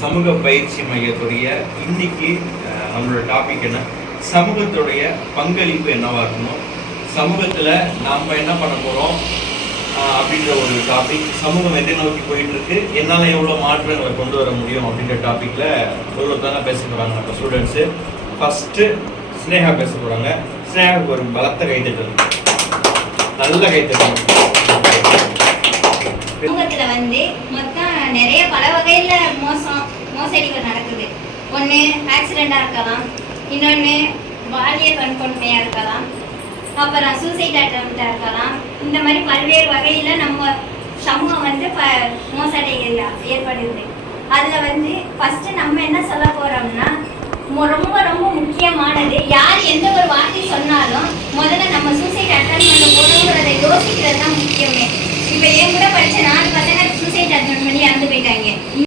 சமூக பயிற்சி மையத்துடைய இன்னைக்கு நம்மளோட டாபிக் என்ன, சமூகத்துடைய பங்களிப்பு என்னவா இருக்கணும், சமூகத்தில் நாம் என்ன பண்ண போகிறோம் அப்படின்ற ஒரு டாபிக். சமூகம் எதை நோக்கி போயிட்டு இருக்கு, என்னால் எவ்வளோ மாற்றங்களை கொண்டு வர முடியும் அப்படின்ற டாப்பிக்கில் ஒருவருத்தாங்க பேச போகிறாங்க நம்ம ஸ்டூடெண்ட்ஸு. ஃபஸ்ட்டு ஸ்னேகா பேச போகிறாங்க. ஸ்னேகாவுக்கு ஒரு பலத்த கைத்தட்டல், நல்ல கைத்தட்டல். சமூகத்தில் மொத்தம் நிறைய பல வகையில் மோசடிகள் நடக்குது. ஒன்று ஆக்சிடெண்ட்டாக இருக்கலாம், இன்னொன்று பாலியல் வன்கொடுமையாக இருக்கலாம், அப்புறம் சூசைட் அட்டெம்ப்டாக இருக்கலாம். இந்த மாதிரி பல்வேறு வகையில் நம்ம சமூகம் மோசடிகள் ஏற்படுது. அதில் ஃபஸ்ட்டு நம்ம என்ன சொல்ல போகிறோம்னா, ரொம்ப ரொம்ப முக்கியமானது, யார் எந்த ஒரு வார்த்தை சொன்னாலும் முதல்ல நம்ம சூசைட் அட்டன் பண்ண போகிறோங்கிறத யோசிக்கிறது தான் முக்கியமே. இப்போ என் கூட படித்த 4 பசங்க சூசைட் அட்டன் பண்ணி இறந்து போயிட்டாங்க.